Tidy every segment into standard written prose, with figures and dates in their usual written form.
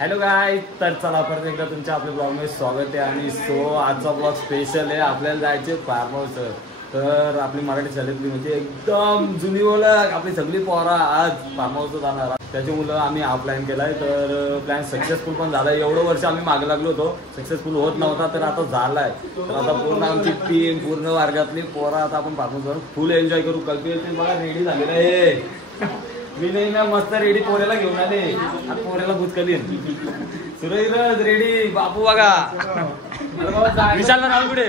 Hello गाय, तर चला परत एकदा तुमच्या आपल्या ब्लॉगमध्ये स्वागत आहे. आणि आजचा ब्लॉग स्पेशल आहे. आपल्याला जायचे फार्म हाऊस. तर आपली मराठी शाळेतली म्हणजे एकदम जुनी ओळख आपली सगळी पोरा आज फार्म हाऊसला जाणार. त्याच्यामुळं आम्ही हा प्लॅन केलाय. तर प्लॅन सक्सेसफुल पण झाला. एवढं वर्ष आम्ही मागे लागलो होतो, सक्सेसफुल होत नव्हता, तर आता झालाय. तर आता पूर्ण आमची टीम, पूर्ण वर्गातली पोरा आता आपण फार्म हाऊसवर फुल एन्जॉय करू. कल्पी मला रेडी झालेलं आहे. मी नाही ना, मस्त रेडी पोऱ्याला घेऊन आले. आता पोऱ्याला भूतकालीन सुरज रेडी. बापू बघा, विशालला नाव कुठे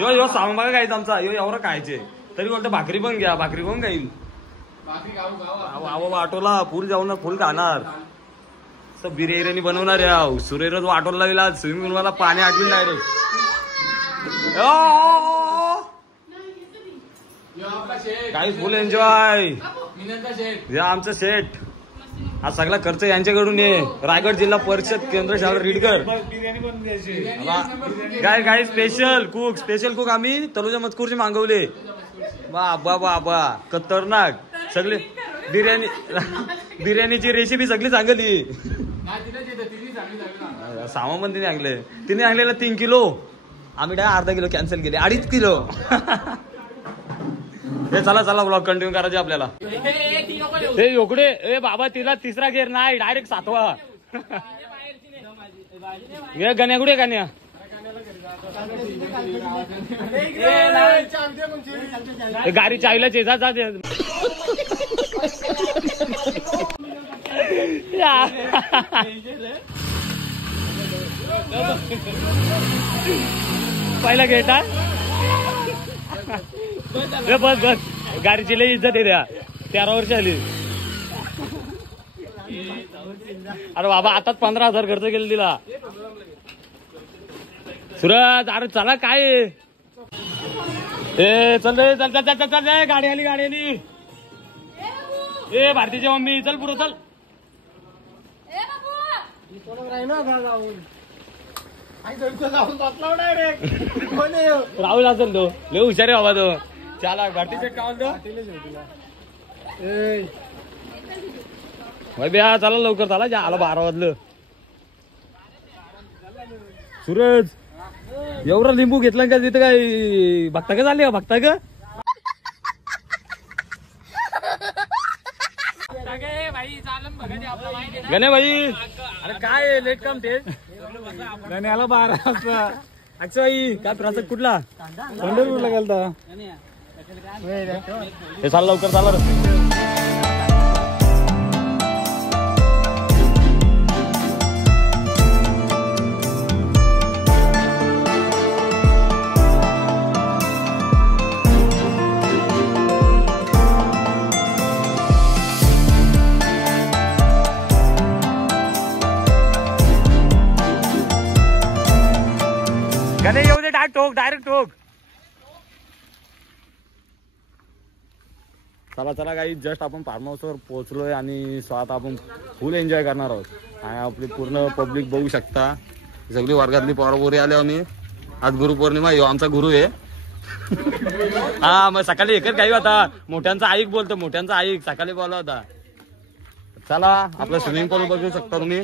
यो यो सांग बघा काहीच आमचा यो एवढं खायचे तरी बोलतो भाकरी पण घ्या. भाकरी कोण खाईल? ऑटोला फुल जाऊन ना फुल खाणार. बिर्याणी बनवणार याव. सुरेरच ऑटोला गेला स्विमिंग पूल मला पाणी आठवून डायरेक्ट. काही फुल एन्जॉय. आमचं शेट हा सगळा खर्च यांच्याकडून आहे. रायगड जिल्हा परिषद केंद्र शाळा रीडकर. काय स्पेशल कुक आम्ही तनुजा मजकूरचे मागवले. बाबा बाबा खतरनाक सगळे. बिर्याणीची रेसिपी सगळी सांगली. सामान पण तिने आणलेला 3 किलो. आम्ही डाय अर्धा किलो कॅन्सल केले. 2.5 किलो. हे चला ब्लॉग कंटिन्यू करायचे आपल्याला. हे योकडे ए बाबा, तिला तिसरा गेअर नाही, डायरेक्ट 7वा. गण्या कुठे? गण्या गाडी चावीला जा. पहिला घेता बस गाडीची लई इज्जत आहे. द्या 13 वर्ष आली. अरे बाबा, आताच 15,000 खर्च केला तिला. सुरज अरे चला काय चल गाडी आली. ए भारतीच्या मम्मी चल पुढे चल. राहुल असेल तो लय हुशार आहे बाबा तो. चला घाटी पेट का भैया चला लवकर चला. आला 12 वाजलं. सूरज एवढं लिंबू घेतला का तिथं? काय बघता का झाले? बघता का गणे भाई? अरे काय लेट काम ते गण्याला 12 वाजता. अच्छा काय प्रसाद कुठला? पंढरपूरला गेलता. हे चाल लवकर चाल. गणे येऊ दे. डायरेक्ट ठोक. चला काही जस्ट आपण फार्म हाऊसवर पोहोचलोय आणि स्वतः आपण फुल एन्जॉय करणार आहोत. आणि आपली पूर्ण पब्लिक बघू शकता. सगळी वर्गातली पोरापोरी आले आम्ही. आज गुरुपौर्णिमा. यो आमचा गुरु आहे. हा मग सकाळी एकच काही होता. मोठ्यांचा ऐक बोलतो. मोठ्यांचा ऐक सकाळी बोला होता. चला आपलं स्विमिंग पूल बघू शकता तुम्ही.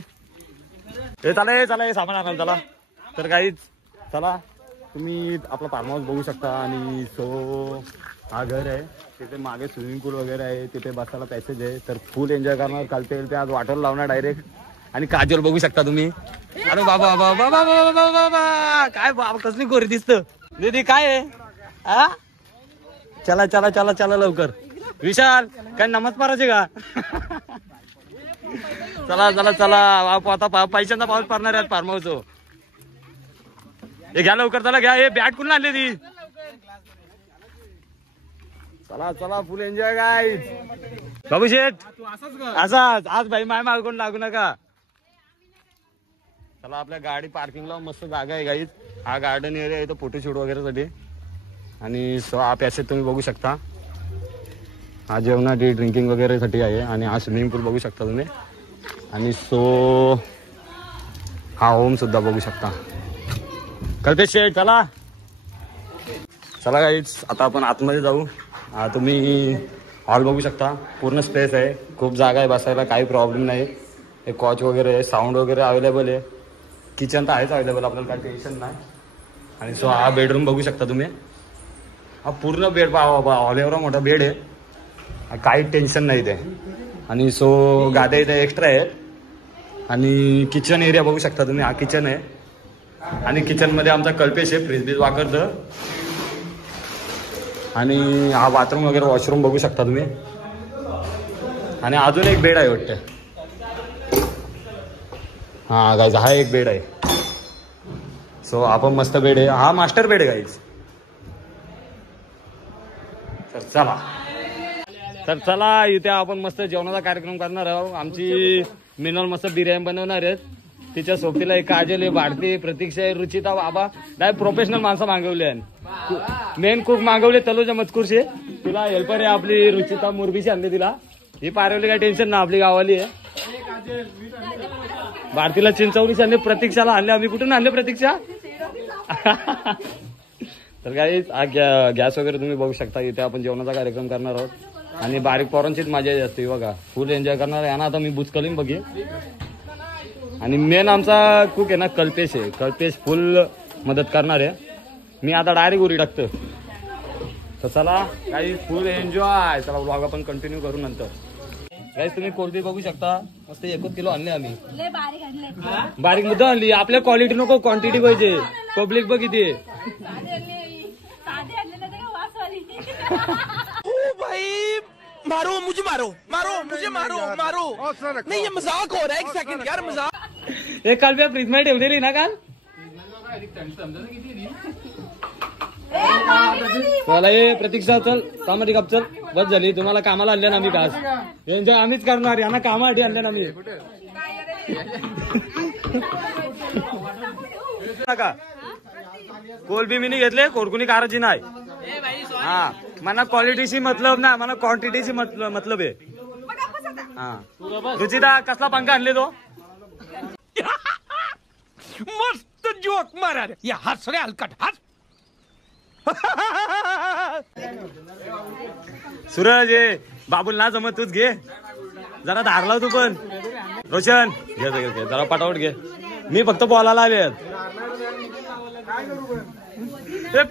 हे चला हे सामान आणाल. चला तर काहीच चला तुम्ही आपला फार्म हाऊस बघू शकता. आणि हा घर आहे. तिथे मागे स्विमिंग पूल वगैरे आहे. तिथे बसायला पॅसेज आहे. तर फुल एन्जॉय करणार. कालते आज वाटर लावणार डायरेक्ट. आणि काजल बघू शकता तुम्ही. अरे बाबा बाबा बाबा बाबा काय बाबा कसली गोरी दिसत दीदी. काय आहे? चला लवकर. विशाल काय नमस मारायचे का? चला आता पैशांचा पाऊस पडणार आहे फार्म हाऊस. हे घ्या लवकर. चला घ्या. हे बॅट कुठून आणली ती? चला फुल एन्जॉय गाईज. बाबू शेठ असाच आज भाई माय मागून लागू नका. चला आपल्या गाडी पार्किंगला मस्त जागा आहे गाईज. हा गार्डन एरिया आहे तो फोटोशूट वगैरे साठी. आणि हा पॅसेज तुम्ही बघू शकता. हा जेवणासाठी ड्रिंकिंग वगैरे साठी आहे. आणि हा स्विमिंग पूल बघू शकता तुम्ही. आणि हा होम सुद्धा बघू शकता. कल्पेश शेठ चला गाईज. आता आपण आतमध्ये जाऊ. तुम्ही हॉल बघू शकता. पूर्ण स्पेस आहे. खूप जागा आहे बसायला. काही प्रॉब्लेम नाही. हे कॉच वगैरे साऊंड वगैरे अवेलेबल आहे. किचन तर आहेच अवेलेबल, आपल्याला काही टेन्शन नाही. आणि सो हा बेडरूम बघू शकता तुम्ही. हा पूर्ण बेड ऑल एवढा मोठा बेड आहे, काही टेन्शन नाही ते. आणि सो गाद्या इथे एक्स्ट्रा आहेत. आणि किचन एरिया बघू शकता तुम्ही, हा किचन आहे. आणि किचनमध्ये आमचा कल्पेश आहे, फ्रीज बीज वापरतं. आणि हा बाथरूम वगैरे वॉशरूम बघू शकता तुम्ही. आणि अजून एक बेड आहे वाटतं. हा गाईज हा एक बेड आहे. सो आपण मस्त बेड आहे, हा मास्टर बेड आहे गाईज. तर चला इथे आपण मस्त जेवणाचा कार्यक्रम करणार आहोत. आमची मिनल मस्त बिर्याणी बनवणार आहेत. तिच्या सोबतीला एक काजल आहे, भारती, प्रतीक्षा आहे, रुचिता, बाबा. नाही प्रोफेशनल माणसं मागवले. मेन कुक मागवले तनुजा मजकूरशी. तिला हेल्पर आहे आपली रुचिता मुरबीशी आणली तिला. ही पारवली काही टेन्शन ना, आपली गावाली आहे. भारतीला चिंचवणीशी आणले, प्रतीक्षाला आणले. आम्ही कुठून आणले प्रतीक्षा? तर काही गॅस वगैरे तुम्ही बघू शकता. इथे आपण जेवणाचा कार्यक्रम करणार आहोत. आणि बारीक पोरांचीच मजा असते बघा, फुल एन्जॉय करणार आहे ना. आता मी बुचकलीन बघे. आणि मेन आमचा कुक आहे ना कल्पेश आहे. कल्पेश फुल मदत करणार आहे. मी आता डायरेक्ट उरी टाकतो. तर चला काही फुल एन्जॉय. चला व्लॉग आपण कंटिन्यू करू नंतर. गाईस तुम्ही कोलबी बघू शकता, मस्त 1 किलो आणले आम्ही. बारीक मुद्दा आणली. आपल्या क्वालिटी नको, क्वांटिटी पाहिजे. पब्लिक बघ किती भाई. मारो मुझे, मारो मारो मुझे, मारो मारो. नहीं ये मजाक हो रहा है. एक सेकंड यार, मजाक. एक काल फ्रीज मध्ये ठेवलेली ना काल. चला ये प्रतीक्षा चल कामाची काप चल. बस झाली, तुम्हाला कामाला आणल्या ना आम्ही. कास एन्जॉय आम्हीच करणार. यांना कामासाठी आणल्या ना आम्ही. नका कोलबी मी नाही घेतले, कोरकुनी काराची नाही. हा मला क्वालिटीशी मतलब ना, मला क्वांटिटीशी मतलब आहे. हा रुचिता कसला पंखा आणले तो? मस्त जोक मारा रे. या हस रे हलकट हस. सूरज ये बाबूल ना जमत तूच घे जरा. धारला तू पण. रोशन घे जरा पटावट घे. मी फक्त बोलायला आले.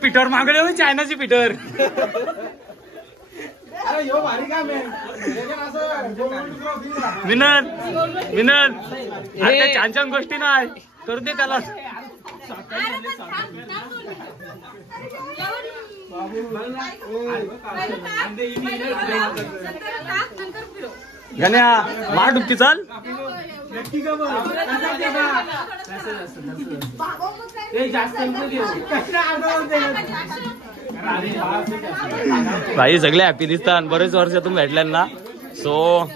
पीटर मागले हो, चायनाची पीटर. विनन विनन अरे छान छान गोष्टी नाही करू दे त्याला. गण्या मार डुबकी चाल. भाई सगळे हॅपी दिसतात. बरेच वर्षातून भेटल्यांना. सो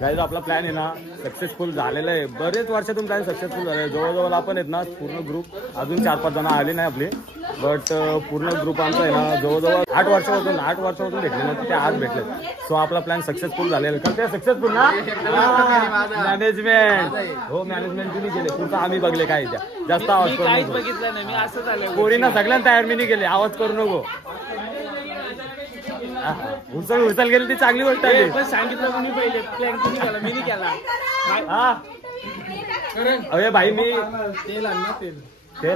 गाईज आपला प्लॅन आहे ना सक्सेसफुल झालेला आहे. बरेच वर्षातून प्लॅन सक्सेसफुल झाले. जवळजवळ आपण आहेत ना पूर्ण ग्रुप, अजून 4-5 जण आले नाही आपले, बट पूर्ण ग्रुप आमचा आहे ना जवळजवळ 8 वर्षापासून भेटले नव्हते, ते आज भेटले. सो आपला प्लॅन सक्सेसफुल झालेला. तर सक्सेसफुल ना मॅनेजमेंट. हो मॅनेजमेंट तुम्ही केले, पुढचं आम्ही बघले काय त्या जास्त आवाज करू बघितलं नाही मी. असं झालं पोरींना सगळ्यांना तयार मी नाही केले, आवाज करू नको. उचल गेली ती चांगली गोष्ट आहे. पण सांगितलं तुम्ही पहिले प्लॅन तुम्ही केला, मी नाही केला. हा अरे भाई मी तेल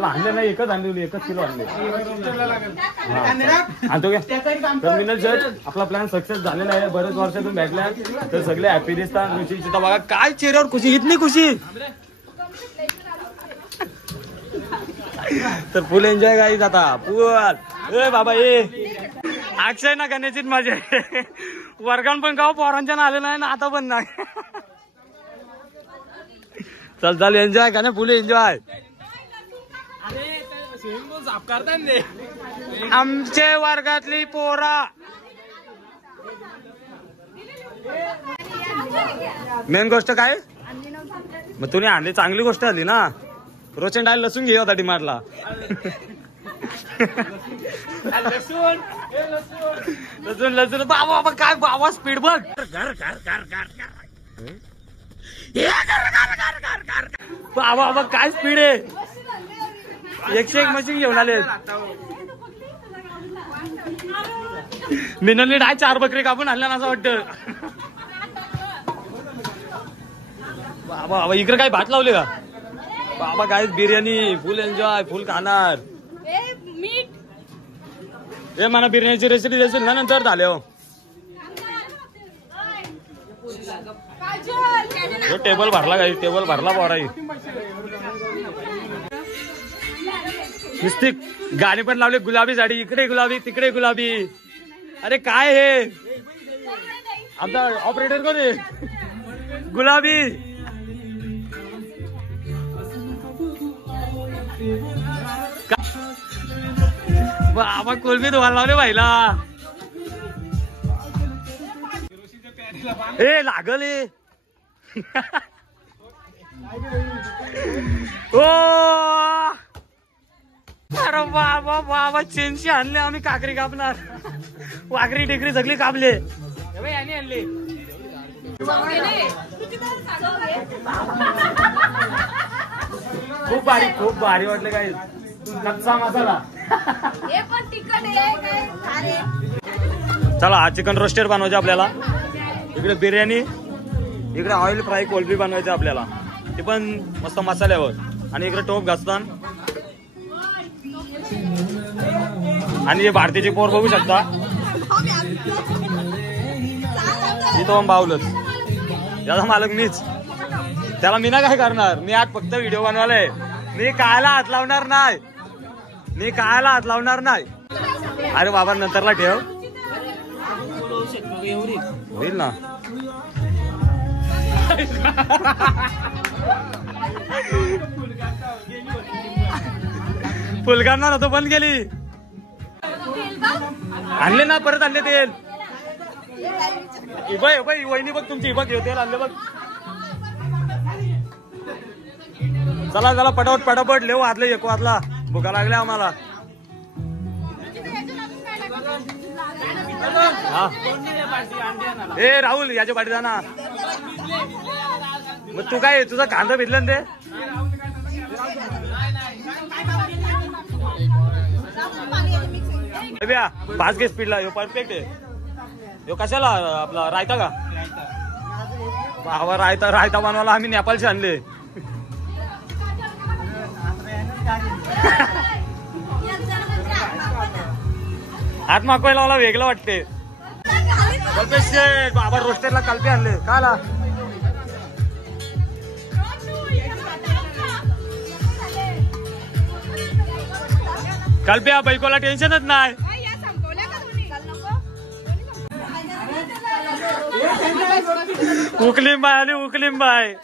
आणले नाही, एकच आणली, 1 किलो आणले. आणतो घ्या. तर मिनल सर आपला प्लॅन सक्सेस झालेला आहे. बरेच वर्षातून भेटल्या तर सगळे हॅपी दिसतात. रुचिता बघा काय चेहऱ्यावर खुशी, इतनी खुशी. तर फुल एन्जॉय गाईज आता फुल. ए बाबा ये अक्षय ना गण्याचीच मजा आहे. वर्गान पण गाव पोरांच्या आले नाही ना, आता पण नाही. चल एन्जॉय का ना फुल एन्जॉय. आमचे वर्गातली पोरा. मेन गोष्ट काय मग तुम्ही आणली, चांगली गोष्ट आली ना. रोशन डाल लसून घे होता डिमार्टला. लसूण लसूण बाबा काय बाबा स्पीड बघ. बाबा काय स्पीड आहे. 101 मशीन घेऊन आले. मिनलने डाय 4 बकरी कापून आणल्या असं वाटतं. बाबा बाबा इकडे काय भात लावले का बाबा? काय बिर्याणी फुल एन्जॉय फुल खाणार. हे मला बिर्याणीची रेसिपी देशील ना नंतर झाले हो. टेबल भरला काही टेबल भरला पोराई. नुसती गाणी पण लावली गुलाबी साडी इकडे गुलाबी तिकडे गुलाबी. अरे काय हे आमचा ऑपरेटर कोण आहे? गुलाबी. बाबा कोलबी धुवायला लावले भाईला. ए लागल ओ अरे बाबा बाबा चेनशी आणले आम्ही. काकरी कापणार वाकरी टेकरी सगळी कापले. आणले खूप भारी वाटले काय कच्चा मसाला. चला हा चिकन रोस्टेड बनवायचे आपल्याला. इकडे बिर्याणी इकडे ऑइल फ्राय कोलबी बनवायचे आपल्याला ते पण मस्त मसाल्यावर. आणि इकडे टोप घासतान आणि हे भारतीचे पोर बघू शकता. इथं बावलंच याचा मालक मीच. त्याला मी ना काय करणार. मी आज फक्त व्हिडिओ बनवायलाय. मी कायला हात लावणार नाही. मी कायला हात लावणार नाही. अरे बाबा नंतरला ठेव होईल ना. फुल करणार होतो बंद केली. आणले ना परत आणले तेल. वहिनी बघ तुमची बघ घेऊ तेल आणले बघ. चला चला पटापट पटापट लेव वाजले 1 वाजला. भुका लागल्या आम्हाला. ए राहुल याच्या पाठी जा ना. मग तू काय तुझा कांदा भिजला ते. पाच घे स्पीडला. यो परफेक्ट आहे. यो कशाला आपला रायता का बाबा? रायता बनवायला आम्ही नेपाळचे आणले. हात मागवायला मला वेगळं वाटते. कल्पेश बाबा रोस्टेडला कल्पे आणले काला. कल्प्या बायकोला टेन्शनच नाही. उकलिंबाई आली उकलिंबाई.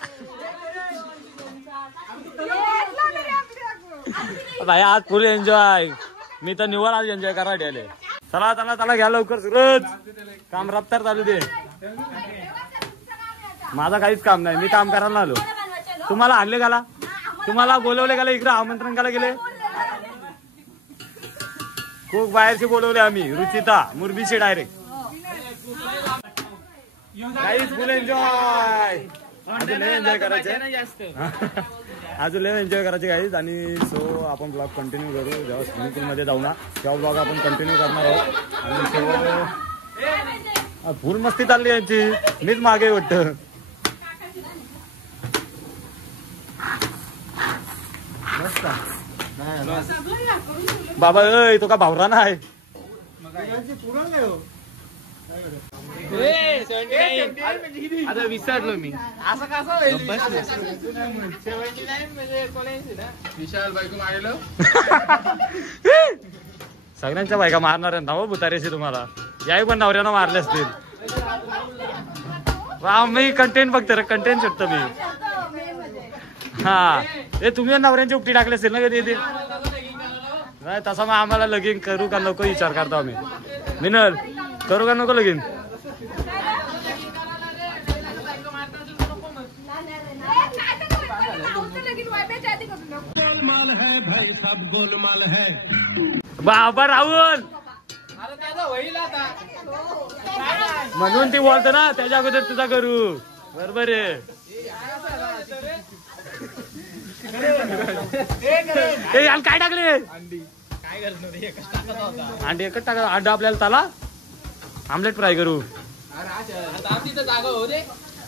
भाई आज फुल एन्जॉय. मी तर निवड आज एन्जॉय करायला आले. चला चला चला घ्या लवकर. रोज काम रफ्तार चालू दे. माझा काहीच काम नाही. मी काम करायला आलो. तुम्हाला आणले गाला तुम्हाला बोलवले गाला इकडे आमंत्रण करायला गेले. खूप बाहेरचे बोलवले आम्ही. रुचिता मुरबीशी डायरेक्ट. काहीच फुल एन्जॉय. अजून एन्जॉय करायचे. अजून लय एन्जॉय करायचे काहीच. आणि सो आपण ब्लॉग कंटिन्यू करू. जेव्हा स्विमिंग पूल मध्ये जाऊ ना तेव्हा ब्लॉग आपण कंटिन्यू करणार आहोत. आणि सो फुल मस्ती चालली यांची. मीच मागे वाटत. बाबा अय तो का भावरा नाही. आता विसरलो मी. असं कसं विशाल बायको मारलं. सगळ्यांच्या बायका मारणार आहेत ना भुतारेशी. तुम्हाला याही पण नवऱ्यानं मारले असतील. मी कंटेंट बघतो रे. कंटेंट शोधतो मी. हा हे तुम्ही नवऱ्यांची उपटी टाकले असतील ना कधी ते. नाही तसा मग आम्हाला लगीन करू का नको विचार करतो आम्ही. मिनल करू का नको लगीन. गोलमाल है बाबा राहुल म्हणून ती बोलतो ना त्याच्या अगोदर तुझा करू. बरोबर आहे. काय टाकले अंडी एकच टाका. अंडा आपल्याला ताला आमलेट फ्राय करू.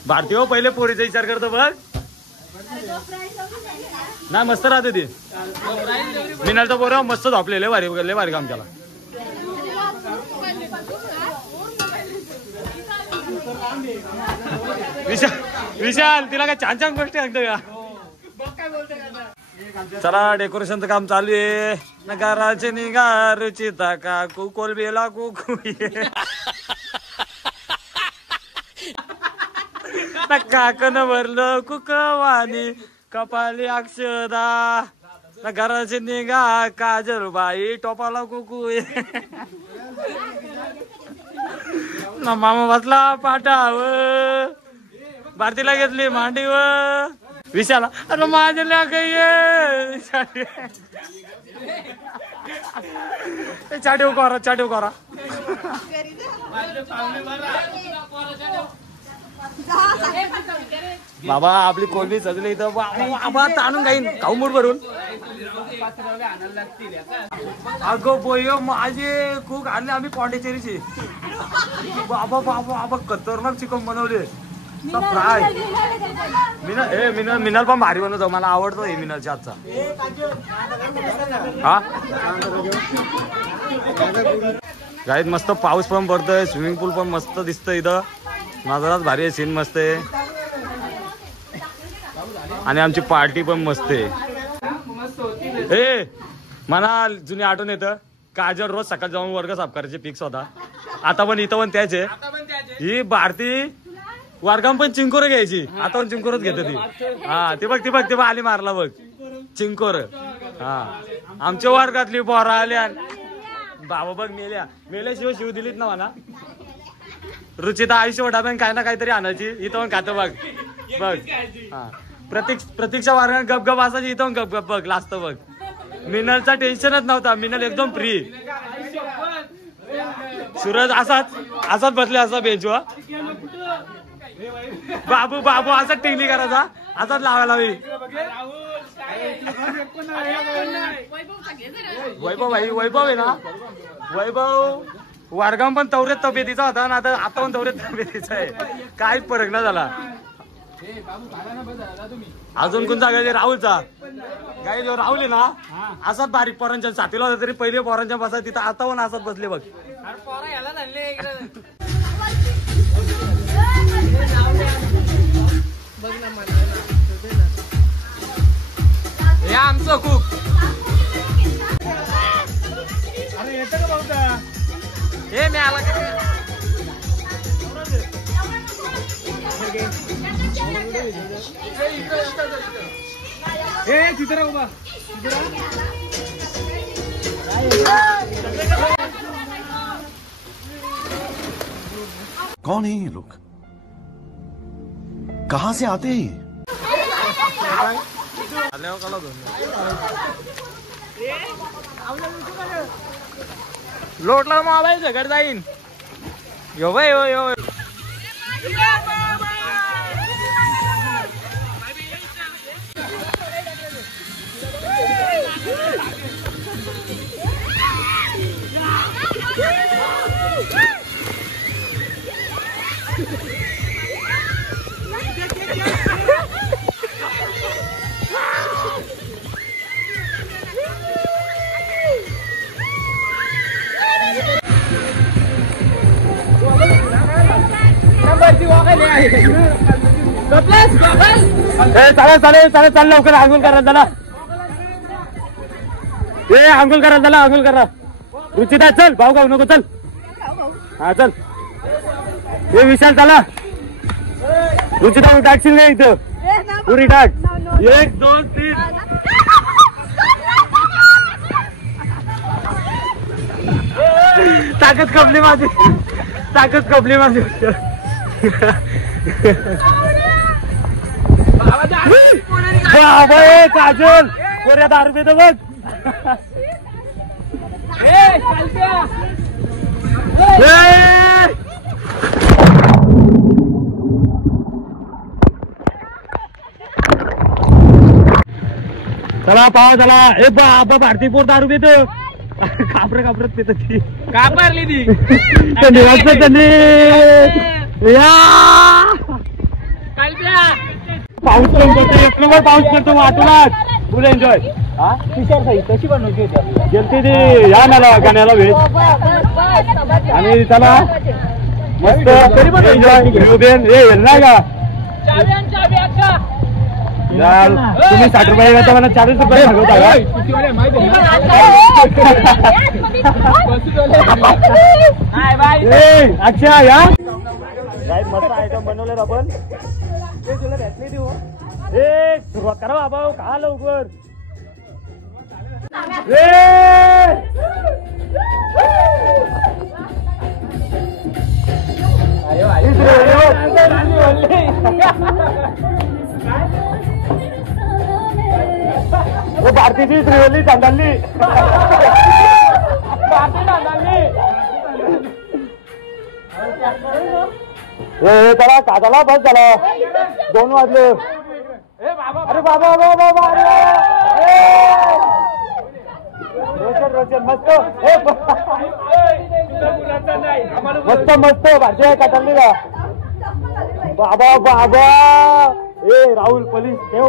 भारतीय पहिले पोरीचा विचार करतो बघ ना मस्त राहते ती मिनालचा पोर मस्त झोपलेले भारी भारी काम केला विशाल तिला काय छान छान गोष्टी सांगतो का चला डेकोरेशनचं काम चालू आहे नगाराचे निगार रुचिता काकू कोलबेला कुकू काकन भरलं कुकवानी कपाली अक्षदा नगाराचे निगा काजल बाई टोपाला कुकू ना मामा बसला पाठाव भारतीला घेतली मांडीव विशाला अरे माझ्या काही चाटीव करा बाबा आपली कोलबी सजली इथं बाबा ताणून जाईन काऊमूड भरून अगो बोयो माझे खूप आणले आम्ही पॉंडेचेरीची बाबा बाबा बाबा खतरनाक चिकन बनवले फ्राय मिनल पण भारी बनवतो मला आवडतो हे मिनलच्या हातचा हा गाईत मस्त पाऊस पण पडतोय स्विमिंग पूल पण मस्त दिसतंय इथं नजाराच भारी आहे सीन मस्त आहे आणि आमची पार्टी पण मस्त आहे ए मला जुनी आठवण येतं काजल रोज सकाळ जाऊन वर्ग साफ करायचे फिक्स होता आता पण इथं पण त्याच आहे ही भारती वर्गाम पण चिंकोर घ्यायची आता पण चिंकोरच घेते ती हा ते बघ आली मारला बघ चिंकोर हा आमच्या वर्गातली पोरा आल्या बाबा बघ मेल्याशिवाय शिव दिलीत ना मला रुचिता आयुष्य वटापण काय ना काहीतरी आणायची इथं पण खातं बघ हा प्रतीक्षा वर्गात गपगप असायची इथं पण गपगप बघ लास्ट बघ मिनलचा टेन्शनच नव्हता मिनल एकदम फ्री सूरज असाच बसले असा बेंचवर बाबू असाच टिंगली करायचा असाच लावायला हवी वैभव आहे ना वैभव वर्गाम पण तवरेत तब्येतीचा होता ना आता पण तवरेत तब्येतीचा आहे काय फरक ना झाला अजून कोण जागा राहुलचा काय राहुल आहे ना असाच बारीक पोरांच्या साथीला होता तरी पहिले पोरांच्या बसा तिथं आता पण असाच बसले बघ हे आमचं खूप अरे येतं का भाऊ हे मी आला हे चित्र उभा कौन है ये लोग कहां से आते हैं लोटला मोबाईल झगड जाईन यो बाय यो चालेल लवकर आंघोळ करा त्याला आंघोळ करा रुचिता चल भाऊ गाऊ नको चल हा चल हे विशाल चला रुचिता टाकशील नाही इथं पुरी टाक 1 2 3 ताकद कपली माझी काजल कोऱ्या 10 रुपये तर बघ चला पाहा चला ए बाबा भारतीपूर 10 रुपये तर कापरत पेत ती कापरली ती पाऊस पण करतो, एक नंबर पाऊस करतो वाटूलाच फुल एन्जॉय. हा कशी बनवली होती गेलती ती या नाला गाण्याला भेट आणि त्याला मस्त एन्जॉय घेऊ देन. हे नाही का यार तुम्ही 60 रुपये घेता मला 40 रुपये सांगता का? अच्छा या मस्त आयटम बनवलेत आपण. तुला भेटली देऊ सुरुवात करा बाबा का लवकर. भारतीची श्रीवल्ली चांदाली त्याला कादाला बस झाला 2 वाजले. अरे बाबा बाबा रोशन मस्त मस्त मस्त भारतीय कातरलीला बाबा बाबा. ए राहुल पोलीस ठेव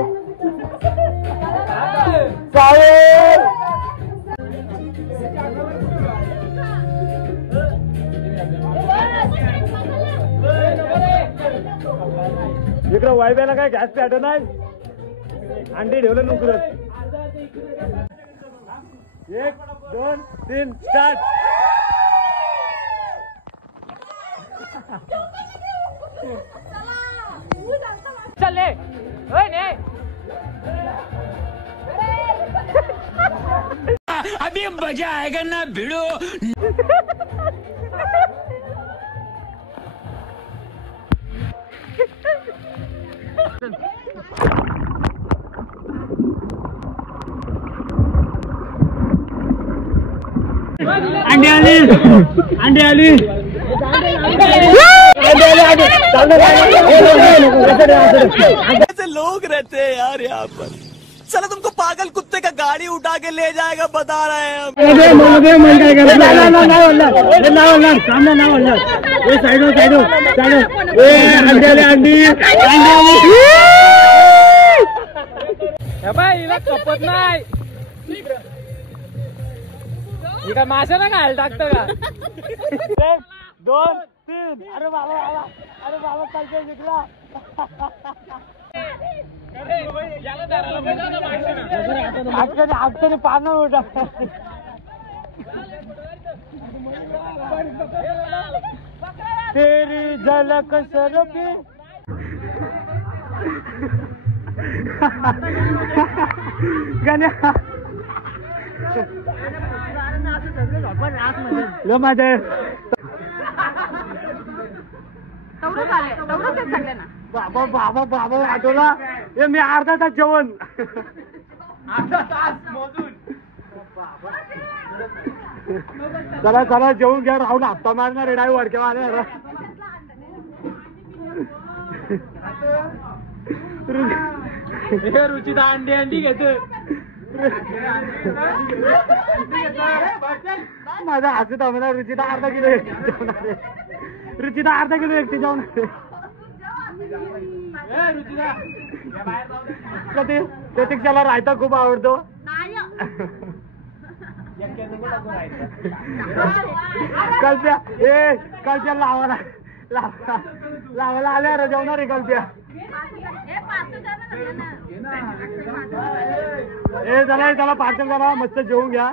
चालेल. इकडं वायब्याला काय गॅस पॅटर्न आहे. अंडी ठेवलं नुकरच. 1 2 3 स्टार्ट. चले अभी मजा आएगा ना भिड़ो. अंडी आली अंडी आली. ऐसे लोग रहते हैं यार यहाँ पर. चलो तुमको पागल कुत्ते का गाड़ी उठा के ले जाएगा बता रहे हैं हम. हिला कपत नाही. ही काय माशा ना घाल टाकत का. 1 2 3. अरे बाबा बाबा अरे बाबा चालतोय जिंकला. हातने पानं उठा. तेरी झलक सरकी गाण्या माझ्या बाबा बाबा बाबा आठवला. मी अर्धा तास जेवण चला चला जेवून घ्या. राहून हप्ता मारणार रेडाई वडके मारे. रुचिता अंडी अंडी घेते. माझा हसत म्हणा. रुचिता अर्धा किलो जेवणार. रुचिता अर्धा किलो एकटी जेवणार. प्रतीक्षाला रायता खूप आवडतो. कल्प्या कल्प्या लावायला लावायला आल्या जेवणार आहे कल्प्या. चला त्याला पार्सल करा. मस्त जेवून घ्या.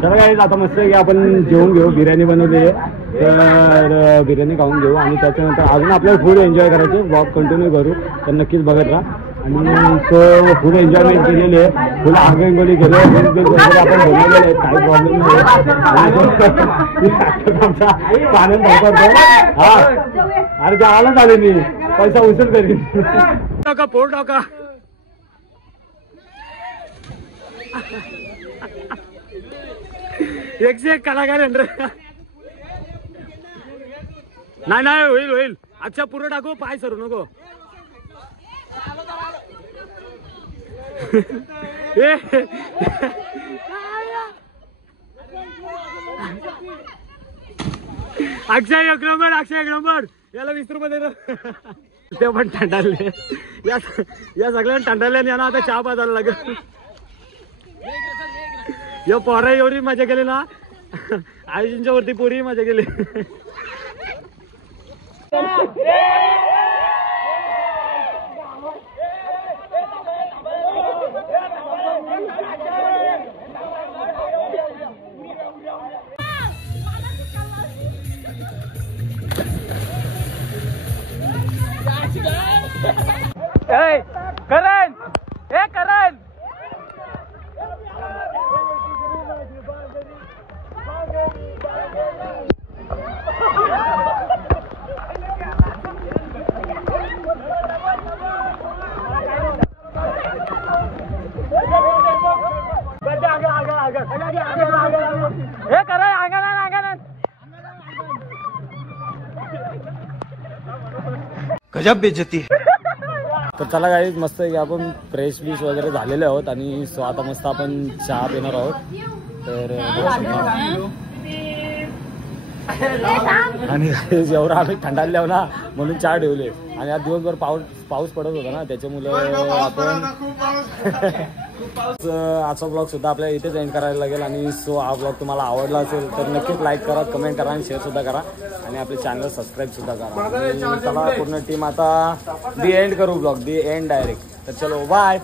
चला काही आता मस्त की आपण जेवून घेऊ. बिर्याणी बनवली आहे तर बिर्याणी खाऊन घेऊ आणि त्याच्यानंतर अजून आपल्याला फूड एन्जॉय करायचे. ब्लॉग कंटिन्यू करू तर नक्कीच बघत राहा. आणि तो फूड एन्जॉयमेंट केलेली आहे. फुल आगंगोली गेलो आपण बनवलेले आहेत. काही प्रॉब्लेम नाही. आमचा आनंद भरतो. हा अरे जायलाच आले मी पैसा उचल करीन. टाका पोट टाका. एकशे एक कलाकार नाही नाही होईल होईल. अच्छा पुरं टाकू. पाय सरू नको. अक्षय एक नंबर याला 20 रुपये देतो. ते पण थंडाले या सगळ्यांना थंडाले आणि यांना आता चहा पाजायला लागेल. या पोरा एवढी मजा केली ना आयुषींच्या वरती पोरी मजा केली. करण हे करण हे करण अंगण गजब बेइज्जती. तर चला गाईज मस्त की आपण फ्रेश बीश वगैरे झालेले आहोत आणि आता मस्त आपण चहा पिणार आहोत. तर आणि एवढं आम्ही थंडाला ना म्हणून चहा ठेवले आणि आज दिवसभर पाऊस पडत होता ना त्याच्यामुळे आपण आजचा ब्लॉग सुद्धा आपल्याला इथेच एंड करायला लागेल. आणि हा ब्लॉग तुम्हाला आवडला असेल तर नक्कीच लाईक करा, कमेंट करा आणि शेअर सुद्धा करा आणि आपले चॅनल सबस्क्राईब सुद्धा करा. चला पूर्ण टीम आता दी एंड करू ब्लॉग दी एंड डायरेक्ट. तर चलो बाय.